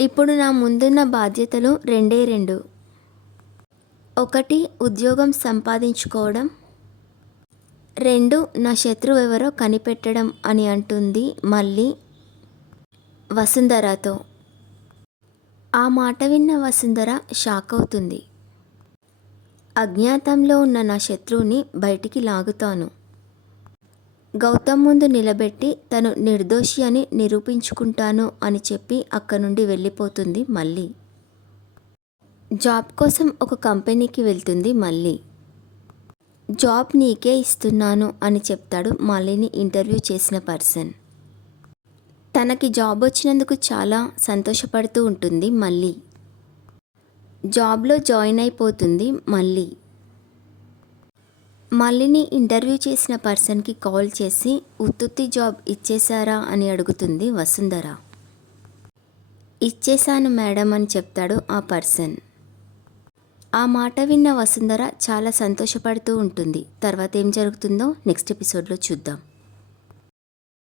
ఇప్పుడు నా ముందున్న బాధ్యతలు రెండే రెండు. ఒకటి ఉద్యోగం సంపాదించుకోవడం. రెండు నా శత్రువు ఎవరో కనిపెట్టడం అని అంటుంది మళ్ళీ వసుంధరతో. ఆ మాట విన్న వసుంధర షాక్ అవుతుంది. అజ్ఞాతంలో ఉన్న నా శత్రువుని బయటికి లాగుతాను. గౌతమ్ ముందు నిలబెట్టి తను నిర్దోషి అని నిరూపించుకుంటాను అని చెప్పి అక్కడి నుండి వెళ్ళిపోతుంది మళ్ళీ. జాబ్ కోసం ఒక కంపెనీకి వెళ్తుంది మళ్ళీ. జాబ్ నీకే ఇస్తున్నాను అని చెప్తాడు మళ్ళీని ఇంటర్వ్యూ చేసిన పర్సన్. తనకి జాబ్ వచ్చినందుకు చాలా సంతోషపడుతూ ఉంటుంది మళ్ళీ. జాబ్లో జాయిన్ అయిపోతుంది మళ్ళీ. మళ్ళీని ఇంటర్వ్యూ చేసిన పర్సన్కి కాల్ చేసి ఉత్తుత్తి జాబ్ ఇచ్చేశారా? అని అడుగుతుంది వసుంధర. ఇచ్చేశాను మేడం అని చెప్తాడు ఆ పర్సన్. ఆ మాట విన్న వసుంధర చాలా సంతోషపడుతూ ఉంటుంది. తర్వాత ఏం జరుగుతుందో నెక్స్ట్ ఎపిసోడ్లో చూద్దాం.